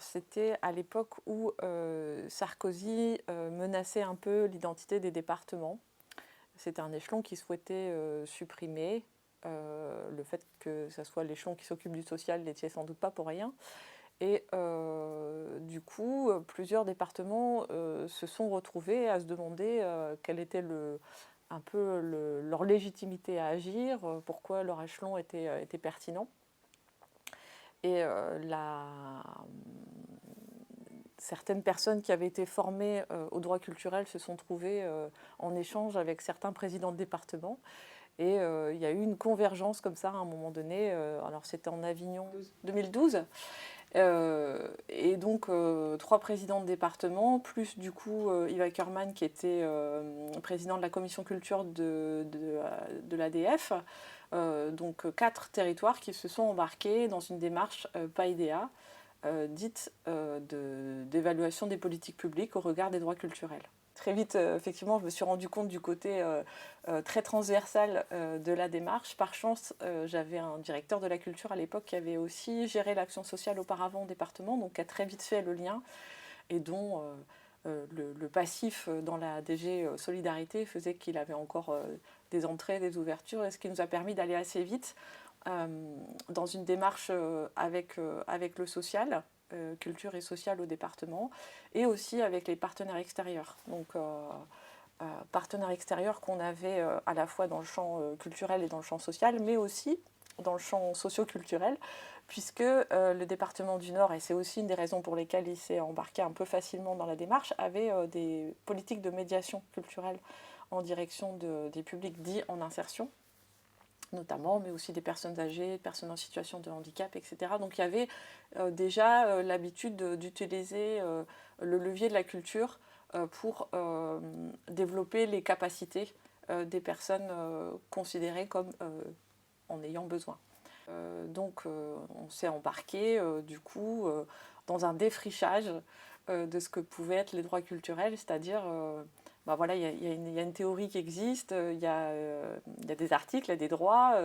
C'était à l'époque où Sarkozy menaçait un peu l'identité des départements. C'était un échelon qui souhaitait supprimer. Le fait que ce soit l'échelon qui s'occupe du social n'était sans doute pas pour rien. Et du coup, plusieurs départements se sont retrouvés à se demander quelle était un peu leur légitimité à agir, pourquoi leur échelon était pertinent. Et certaines personnes qui avaient été formées au droit culturel se sont trouvées en échange avec certains présidents de département. Et il y a eu une convergence comme ça à un moment donné. Alors c'était en Avignon 2012. Et donc trois présidents de département, plus du coup Yves Ackermann qui était président de la commission culture de l'ADF. Donc quatre territoires qui se sont embarqués dans une démarche PAIDEA, dite d'évaluation des politiques publiques au regard des droits culturels. Très vite, effectivement, je me suis rendu compte du côté très transversal de la démarche. Par chance, j'avais un directeur de la culture à l'époque qui avait aussi géré l'action sociale auparavant au département, donc qui a très vite fait le lien et dont le passif dans la DG Solidarité faisait qu'il avait encore des entrées, des ouvertures, et ce qui nous a permis d'aller assez vite dans une démarche avec le social, culture et social au département, et aussi avec les partenaires extérieurs. Donc partenaires extérieurs qu'on avait à la fois dans le champ culturel et dans le champ social, mais aussi dans le champ socio-culturel, puisque le département du Nord, et c'est aussi une des raisons pour lesquelles il s'est embarqué un peu facilement dans la démarche, avait des politiques de médiation culturelle en direction des publics dits en insertion, notamment, mais aussi des personnes âgées, des personnes en situation de handicap, etc. Donc il y avait déjà l'habitude d'utiliser le levier de la culture pour développer les capacités des personnes considérées comme en ayant besoin. Donc on s'est embarqué du coup dans un défrichage de ce que pouvaient être les droits culturels, c'est-à-dire bah voilà, il y a une théorie qui existe, il y a des articles, il y a des droits.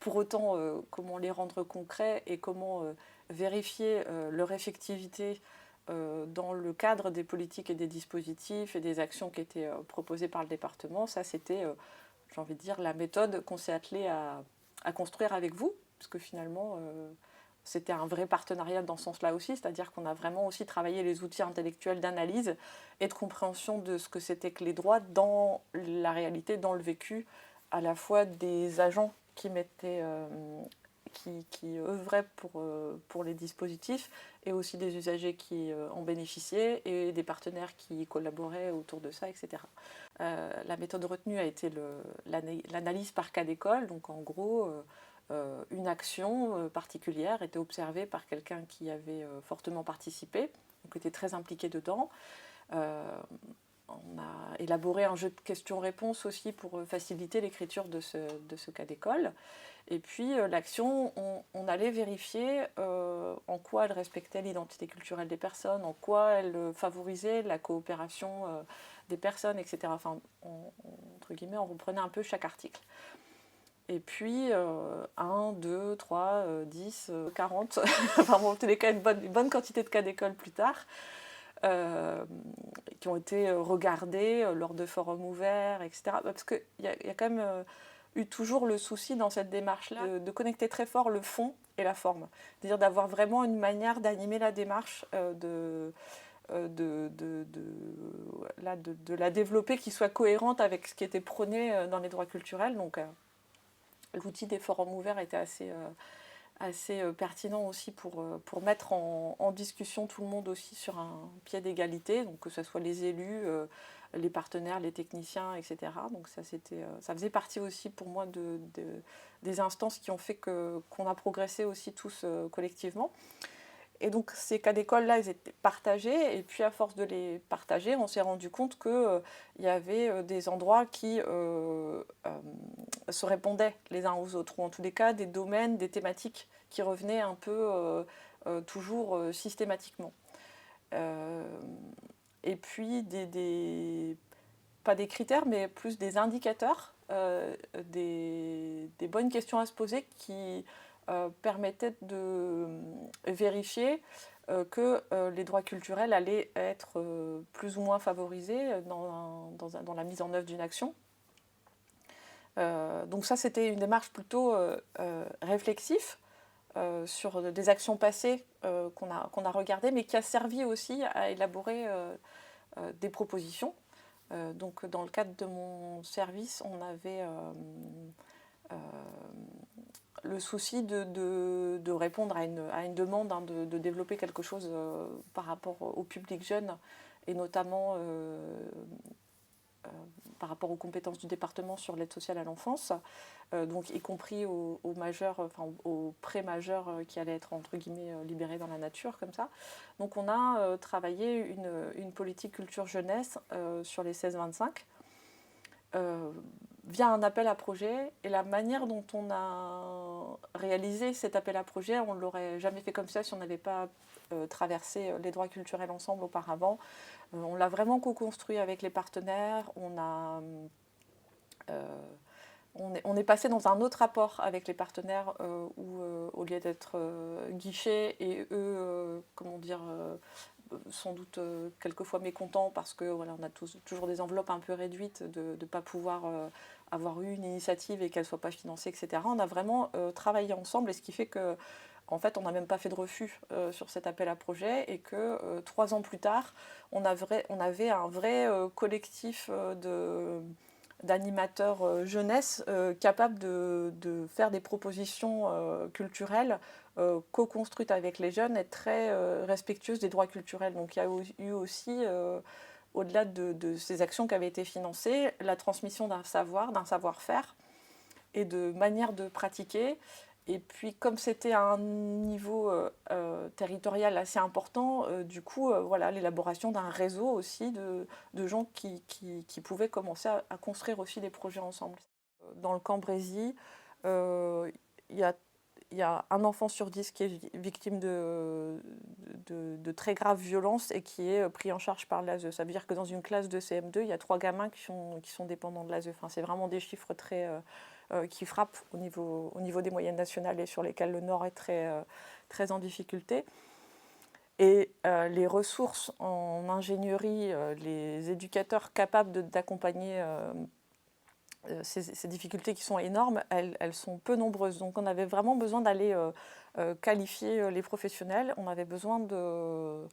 Pour autant, comment les rendre concrets et comment vérifier leur effectivité dans le cadre des politiques et des dispositifs et des actions qui étaient proposées par le département, ça c'était, j'ai envie de dire, la méthode qu'on s'est attelé à construire avec vous, parce que finalement, c'était un vrai partenariat dans ce sens-là aussi, c'est-à-dire qu'on a vraiment aussi travaillé les outils intellectuels d'analyse et de compréhension de ce que c'était que les droits dans la réalité, dans le vécu, à la fois des agents qui mettaient... qui œuvraient pour les dispositifs et aussi des usagers qui en bénéficiaient et des partenaires qui collaboraient autour de ça, etc. La méthode retenue a été l'analyse par cas d'école, donc en gros une action particulière était observée par quelqu'un qui avait fortement participé, donc qui était très impliqué dedans. On a élaboré un jeu de questions-réponses aussi pour faciliter l'écriture de ce cas d'école. Et puis l'action, on allait vérifier en quoi elle respectait l'identité culturelle des personnes, en quoi elle favorisait la coopération des personnes, etc. Enfin, entre guillemets, on reprenait un peu chaque article. Et puis 1, 2, 3, 10, 40, enfin bon, en tous les cas, une bonne quantité de cas d'école plus tard, qui ont été regardés lors de forums ouverts, etc. Parce qu'il y a quand même eu toujours le souci dans cette démarche-là de connecter très fort le fond et la forme. C'est-à-dire d'avoir vraiment une manière d'animer la démarche, de la développer qui soit cohérente avec ce qui était prôné dans les droits culturels. Donc l'outil des forums ouverts était assez pertinent aussi pour mettre en discussion tout le monde aussi sur un pied d'égalité, donc que ce soit les élus, les partenaires, les techniciens, etc. Donc ça faisait partie aussi pour moi des instances qui ont fait qu'on a progressé aussi tous collectivement. Et donc ces cas d'école-là, ils étaient partagés, et puis à force de les partager, on s'est rendu compte qu'il y avait des endroits qui se répondaient les uns aux autres, ou en tous les cas des domaines, des thématiques qui revenaient un peu toujours systématiquement. Et puis pas des critères, mais plus des indicateurs, des bonnes questions à se poser qui permettait de vérifier que les droits culturels allaient être plus ou moins favorisés dans la mise en œuvre d'une action. Donc ça, c'était une démarche plutôt réflexive sur des actions passées qu'on a regardées, mais qui a servi aussi à élaborer des propositions. Donc dans le cadre de mon service, on avait le souci de répondre à une demande, hein, de développer quelque chose par rapport au public jeune, et notamment par rapport aux compétences du département sur l'aide sociale à l'enfance, donc y compris aux majeurs, enfin aux pré-majeurs qui allaient être entre guillemets libérés dans la nature comme ça. Donc on a travaillé une politique culture jeunesse sur les 16-25 via un appel à projet, et la manière dont on a réalisé cet appel à projet, on ne l'aurait jamais fait comme ça si on n'avait pas traversé les droits culturels ensemble auparavant. On l'a vraiment co-construit avec les partenaires, on est passé dans un autre rapport avec les partenaires où au lieu d'être guichet, et eux, comment dire, sans doute quelquefois mécontents parce que voilà, on a toujours des enveloppes un peu réduites de ne pas pouvoir avoir eu une initiative et qu'elle ne soit pas financée, etc. On a vraiment travaillé ensemble, et ce qui fait que en fait, on n'a même pas fait de refus sur cet appel à projet, et que 3 ans plus tard, on avait un vrai collectif d'animateurs jeunesse capables de faire des propositions culturelles co-construites avec les jeunes et très respectueuses des droits culturels. Donc il y a eu aussi, au-delà de ces actions qui avaient été financées, la transmission d'un savoir-faire et de manière de pratiquer. Et puis, comme c'était à un niveau territorial assez important, du coup, voilà, l'élaboration d'un réseau aussi de gens qui pouvaient commencer à construire aussi des projets ensemble. Dans le Cambrésis, il y a un enfant sur 10 qui est victime de très graves violences et qui est pris en charge par l'ASE. Ça veut dire que dans une classe de CM2, il y a 3 gamins qui sont dépendants de l'ASE. Enfin, c'est vraiment des chiffres qui frappent au niveau des moyennes nationales et sur lesquels le Nord est très en difficulté. Et les ressources en ingénierie, les éducateurs capables d'accompagner ces difficultés qui sont énormes, elles sont peu nombreuses. Donc on avait vraiment besoin d'aller qualifier les professionnels, on avait besoin de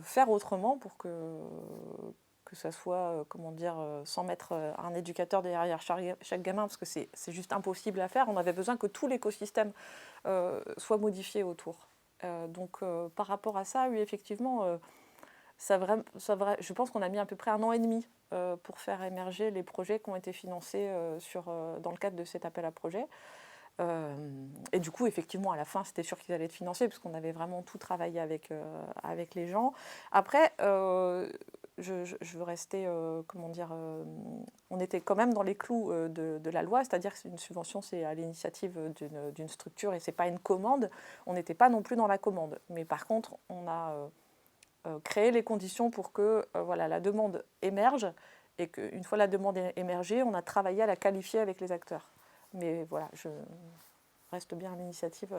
faire autrement pour que ça soit, comment dire, sans mettre un éducateur derrière chaque gamin, parce que c'est juste impossible à faire. On avait besoin que tout l'écosystème soit modifié autour. Donc par rapport à ça, oui, effectivement, je pense qu'on a mis à peu près 1 an et demi pour faire émerger les projets qui ont été financés dans le cadre de cet appel à projet. Et du coup, effectivement, à la fin, c'était sûr qu'ils allaient être financés, parce qu'on avait vraiment tout travaillé avec les gens. Après, je veux rester, comment dire, on était quand même dans les clous de la loi, c'est-à-dire que une subvention, c'est à l'initiative d'une structure et c'est pas une commande. On n'était pas non plus dans la commande. Mais par contre, on a créé les conditions pour que voilà, la demande émerge, et qu'une fois la demande émergée, on a travaillé à la qualifier avec les acteurs. Mais voilà, je reste bien à l'initiative.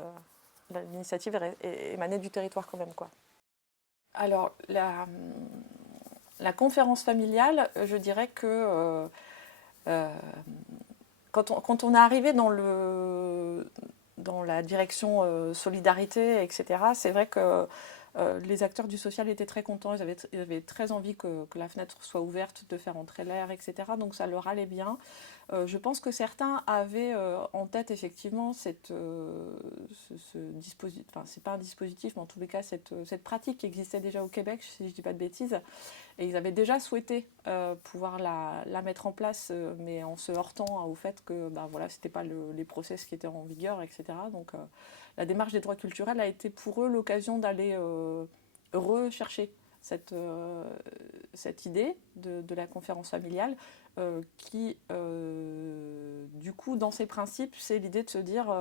L'initiative est émanée du territoire quand même, quoi. Alors, la conférence familiale, je dirais que quand on est arrivé dans la direction solidarité, etc., c'est vrai que les acteurs du social étaient très contents, ils avaient très envie que la fenêtre soit ouverte, de faire entrer l'air, etc. Donc ça leur allait bien. Je pense que certains avaient en tête effectivement ce dispositif, enfin c'est pas un dispositif, mais en tous les cas cette pratique qui existait déjà au Québec, si je ne dis pas de bêtises, et ils avaient déjà souhaité pouvoir la mettre en place, mais en se heurtant au fait que voilà, c'était pas les process qui étaient en vigueur, etc. Donc la démarche des droits culturels a été pour eux l'occasion d'aller rechercher cette idée de la conférence familiale qui, du coup, dans ses principes, c'est l'idée de se dire,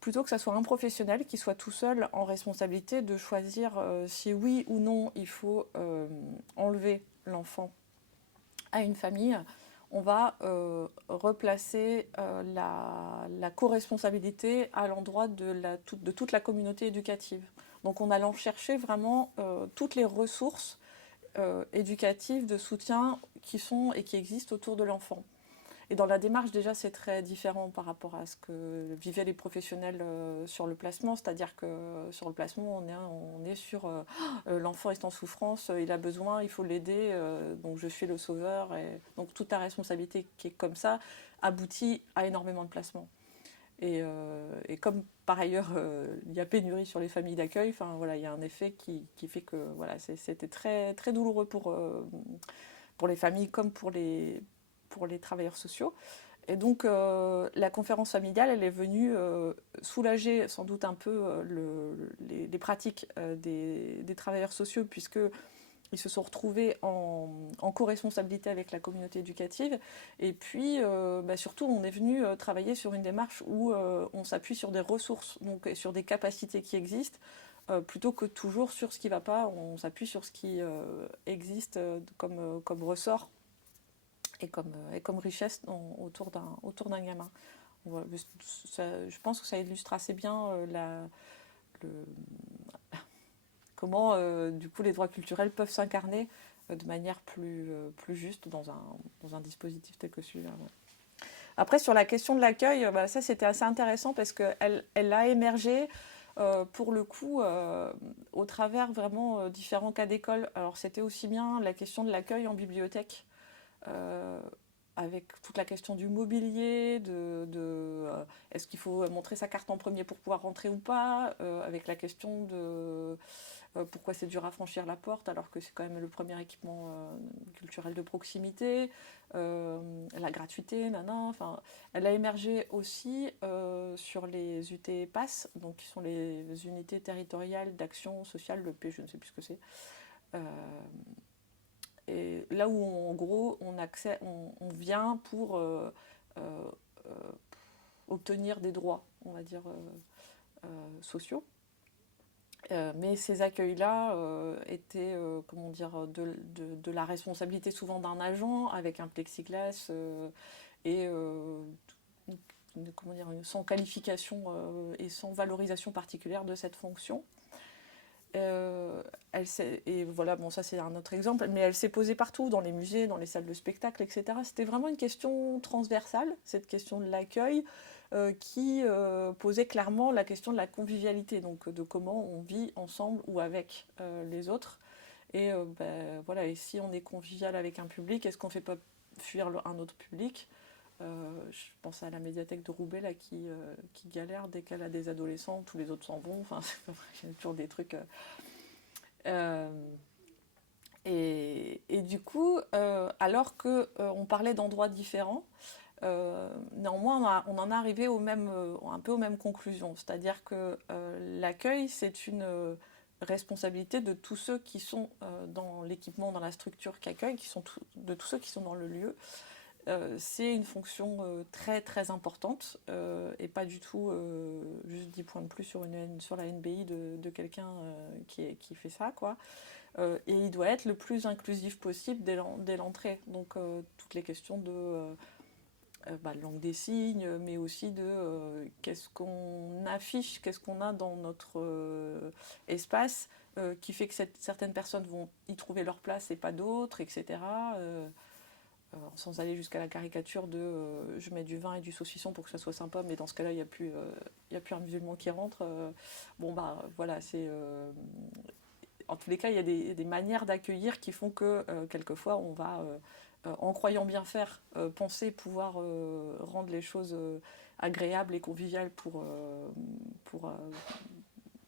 plutôt que ce soit un professionnel qui soit tout seul en responsabilité de choisir si oui ou non il faut enlever l'enfant à une famille, on va replacer la co-responsabilité à l'endroit de toute la communauté éducative. Donc en allant chercher vraiment toutes les ressources éducatives de soutien qui sont et qui existent autour de l'enfant. Et dans la démarche, déjà, c'est très différent par rapport à ce que vivaient les professionnels sur le placement. C'est-à-dire que sur le placement, on est sur l'enfant est en souffrance, il a besoin, il faut l'aider, donc je suis le sauveur. Et donc toute la responsabilité qui est comme ça aboutit à énormément de placements. Et comme par ailleurs, il y a pénurie sur les familles d'accueil, enfin, voilà, il y a un effet qui fait que voilà, c'était très, très douloureux pour les familles comme pour les travailleurs sociaux. Et donc la conférence familiale, elle est venue soulager sans doute un peu les pratiques des travailleurs sociaux, puisqu'ils se sont retrouvés en co-responsabilité avec la communauté éducative. Et puis surtout, on est venu travailler sur une démarche où on s'appuie sur des ressources, donc, et sur des capacités qui existent, plutôt que toujours sur ce qui ne va pas, on s'appuie sur ce qui existe comme ressort et comme richesse autour d'un gamin. Voilà, je pense que ça illustre assez bien le, comment du coup les droits culturels peuvent s'incarner de manière plus juste dans un dispositif tel que celui-là. Ouais. Après, sur la question de l'accueil, ça c'était assez intéressant parce qu'elle a émergé pour le coup au travers vraiment différents cas d'école. Alors c'était aussi bien la question de l'accueil en bibliothèque, euh, avec toute la question du mobilier, est-ce qu'il faut montrer sa carte en premier pour pouvoir rentrer ou pas, avec la question de pourquoi c'est dur à franchir la porte alors que c'est quand même le premier équipement culturel de proximité, la gratuité, enfin, elle a émergé aussi sur les UT PASS, donc qui sont les unités territoriales d'action sociale, le P, je ne sais plus ce que c'est. Euh, et là où, en gros, on vient pour obtenir des droits, on va dire, sociaux. Mais ces accueils-là étaient, comment dire, de la responsabilité souvent d'un agent avec un plexiglas et comment dire, sans qualification et sans valorisation particulière de cette fonction. Et voilà, bon, ça c'est un autre exemple, mais elle s'est posée partout, dans les musées, dans les salles de spectacle, etc. C'était vraiment une question transversale, cette question de l'accueil, qui posait clairement la question de la convivialité, donc de comment on vit ensemble ou avec les autres. Et voilà, et si on est convivial avec un public, est-ce qu'on ne fait pas fuir un autre public? Je pense à la médiathèque de Roubaix là, qui galère dès qu'elle a des adolescents, tous les autres s'en vont. Enfin, il y a toujours des trucs. Euh, et du coup, alors qu'on parlait d'endroits différents, néanmoins, on en est arrivé un peu aux mêmes conclusions. C'est-à-dire que l'accueil, c'est une responsabilité de tous ceux qui sont dans l'équipement, dans la structure qui accueille, de tous ceux qui sont dans le lieu. C'est une fonction très très importante et pas du tout juste 10 points de plus sur la NBI de quelqu'un qui fait ça, quoi. Et il doit être le plus inclusif possible dès l'entrée. Donc toutes les questions de langue des signes, mais aussi de qu'est-ce qu'on affiche, qu'est-ce qu'on a dans notre espace qui fait que certaines personnes vont y trouver leur place et pas d'autres, etc. Sans aller jusqu'à la caricature de je mets du vin et du saucisson pour que ça soit sympa, mais dans ce cas-là, il n'y a plus un musulman qui rentre. Bon, bah voilà, c'est. En tous les cas, il y a des manières d'accueillir qui font que quelquefois, on va, en croyant bien faire, penser pouvoir rendre les choses agréables et conviviales pour,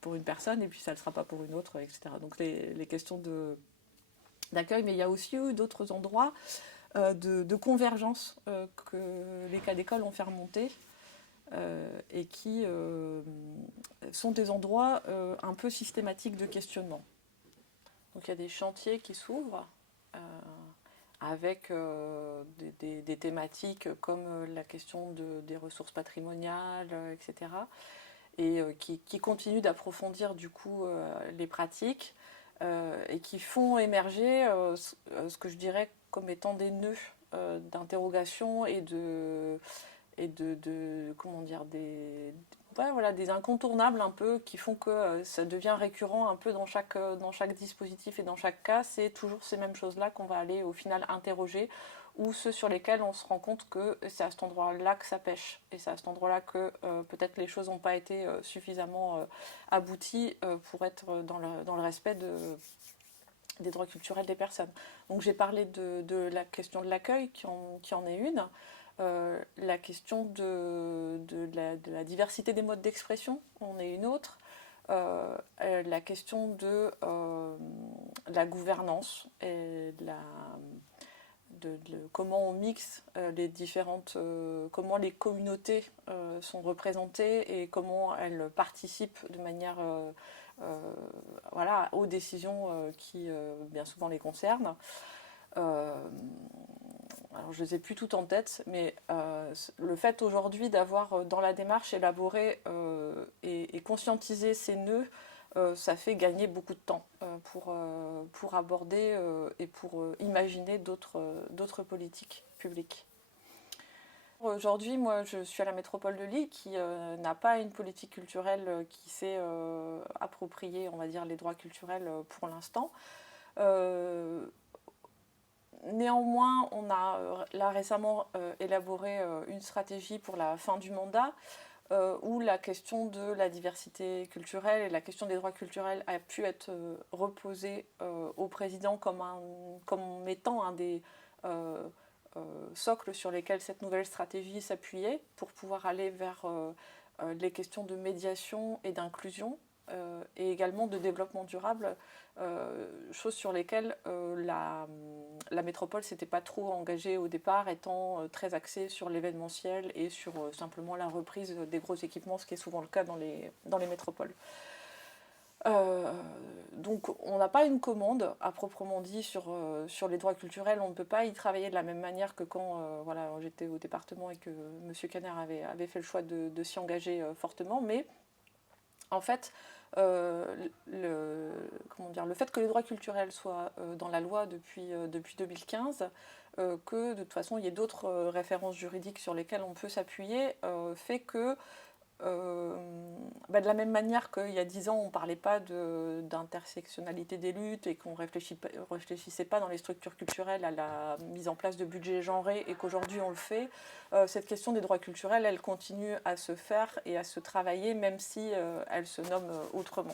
pour une personne, et puis ça ne le sera pas pour une autre, etc. Donc les questions d'accueil, mais il y a aussi eu d'autres endroits de convergence que les cas d'école ont fait remonter et qui sont des endroits un peu systématiques de questionnement. Donc il y a des chantiers qui s'ouvrent avec des thématiques comme la question des ressources patrimoniales, etc. Et qui continuent d'approfondir du coup les pratiques et qui font émerger ce que je dirais comme étant des nœuds d'interrogations comment dire, ouais, voilà, des incontournables un peu qui font que ça devient récurrent un peu dans chaque dispositif et dans chaque cas. C'est toujours ces mêmes choses-là qu'on va aller au final interroger, ou ceux sur lesquels on se rend compte que c'est à cet endroit-là que ça pêche, et c'est à cet endroit-là que peut-être les choses n'ont pas été suffisamment abouties pour être dans le respect des droits culturels des personnes. Donc j'ai parlé de la question de l'accueil qui en est une. La question de la diversité des modes d'expression en est une autre. La question de la gouvernance et comment on mixe les différentes, comment les communautés sont représentées et comment elles participent de manière voilà, aux décisions qui bien souvent les concernent. Alors je ne les ai plus toutes en tête, mais le fait aujourd'hui d'avoir dans la démarche élaboré et conscientisé ces nœuds, ça fait gagner beaucoup de temps pour aborder et pour imaginer d'autres politiques publiques. Aujourd'hui, moi, je suis à la métropole de Lille qui n'a pas une politique culturelle qui s'est appropriée, on va dire, les droits culturels pour l'instant. Néanmoins, on a là récemment élaboré une stratégie pour la fin du mandat où la question de la diversité culturelle et la question des droits culturels a pu être reposée au président comme étant un des socles sur lesquels cette nouvelle stratégie s'appuyait pour pouvoir aller vers les questions de médiation et d'inclusion et également de développement durable, choses sur lesquelles la métropole s'était pas trop engagée au départ, étant très axée sur l'événementiel et sur simplement la reprise des gros équipements, ce qui est souvent le cas dans les métropoles. Donc on n'a pas une commande à proprement dit sur les droits culturels, on ne peut pas y travailler de la même manière que quand voilà, j'étais au département et que M. Caner avait fait le choix de s'y engager fortement, mais en fait, le fait que les droits culturels soient dans la loi depuis 2015, que de toute façon il y ait d'autres références juridiques sur lesquelles on peut s'appuyer, fait que de la même manière qu'il y a 10 ans on ne parlait pas d'intersectionnalité des luttes et qu'on ne réfléchissait pas dans les structures culturelles à la mise en place de budgets genrés et qu'aujourd'hui on le fait, cette question des droits culturels elle continue à se faire et à se travailler même si elle se nomme autrement.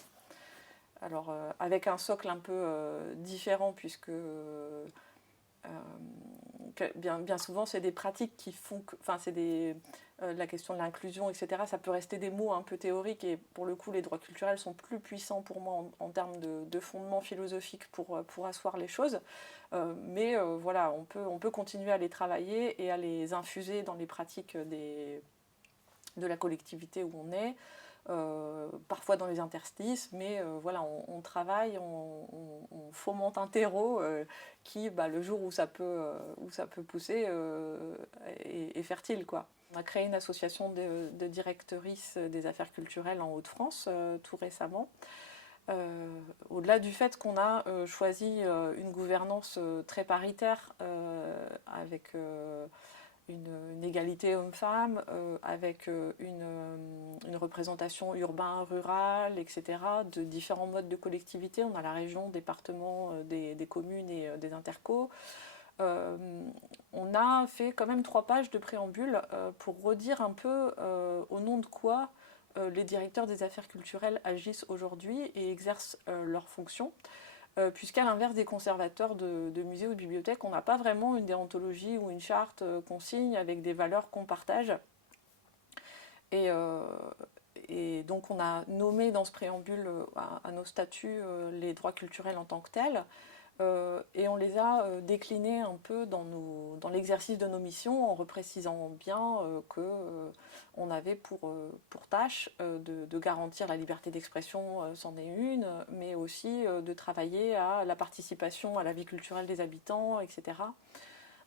Alors avec un socle un peu différent puisque bien souvent c'est des pratiques qui font que, enfin c'est la question de l'inclusion, etc. Ça peut rester des mots un peu théoriques et pour le coup les droits culturels sont plus puissants pour moi en termes de fondement philosophique pour asseoir les choses. Mais voilà, on peut continuer à les travailler et à les infuser dans les pratiques de la collectivité où on est. Parfois dans les interstices, mais voilà, on travaille, on fomente un terreau qui, le jour où ça peut pousser, est fertile, quoi. On a créé une association de directrices des affaires culturelles en Hauts-de-France tout récemment. Au-delà du fait qu'on a choisi une gouvernance très paritaire avec une égalité homme-femme, avec une représentation urbain, rurale, etc., de différents modes de collectivité. On a la région, département, des communes et des intercos. On a fait quand même 3 pages de préambule pour redire un peu au nom de quoi les directeurs des affaires culturelles agissent aujourd'hui et exercent leurs fonctions. Puisqu'à l'inverse des conservateurs de musées ou de bibliothèques, on n'a pas vraiment une déontologie ou une charte qu'on signe avec des valeurs qu'on partage. Et donc on a nommé dans ce préambule à nos statuts les droits culturels en tant que tels, et on les a déclinés un peu dans l'exercice de nos missions en reprécisant bien qu'on avait pour tâche de garantir la liberté d'expression, c'en est une, mais aussi de travailler à la participation à la vie culturelle des habitants, etc.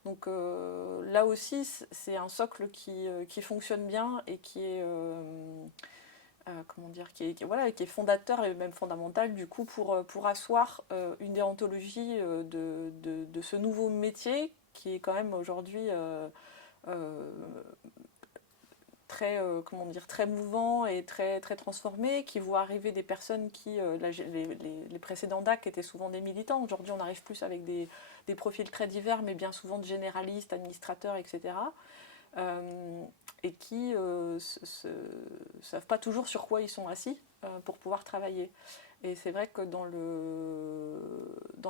Donc là aussi, c'est un socle qui fonctionne bien et qui est qui est fondateur et même fondamental du coup pour asseoir une déontologie de ce nouveau métier qui est quand même aujourd'hui très, comment dire, très mouvant et très, très transformé, qui voit arriver des personnes qui, les précédents DAC étaient souvent des militants. Aujourd'hui, on arrive plus avec des profils très divers, mais bien souvent de généralistes, administrateurs, etc. Et qui ne savent pas toujours sur quoi ils sont assis pour pouvoir travailler. Et c'est vrai que dans le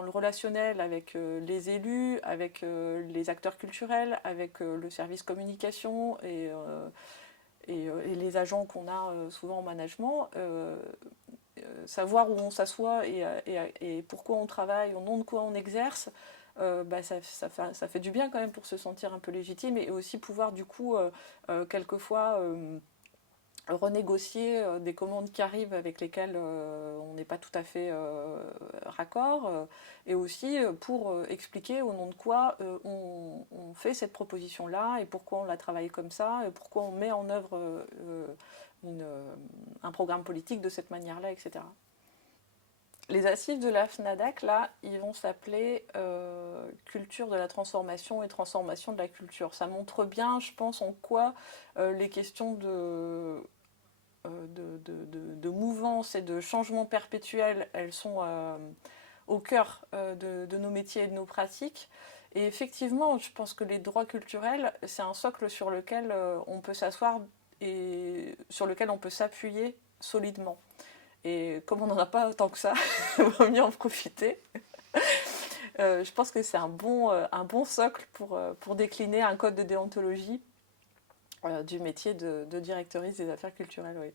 relationnel avec les élus, avec les acteurs culturels, avec le service communication et les agents qu'on a souvent en management, savoir où on s'assoit et pourquoi on travaille, au nom de quoi on exerce, ça fait du bien quand même pour se sentir un peu légitime et aussi pouvoir du coup quelquefois renégocier des commandes qui arrivent avec lesquelles on n'est pas tout à fait raccord et aussi pour expliquer au nom de quoi on fait cette proposition-là et pourquoi on la travaille comme ça et pourquoi on met en œuvre un programme politique de cette manière-là, etc. Les assises de la FNADAC, là, ils vont s'appeler Culture de la transformation et transformation de la culture. Ça montre bien, je pense, en quoi les questions de mouvance et de changement perpétuel, elles sont au cœur de nos métiers et de nos pratiques. Et effectivement, je pense que les droits culturels, c'est un socle sur lequel on peut s'asseoir et sur lequel on peut s'appuyer solidement. Et comme on n'en a pas tant que ça, il vaut mieux en profiter. Je pense que c'est un bon socle pour décliner un code de déontologie du métier de directrice des affaires culturelles. Oui.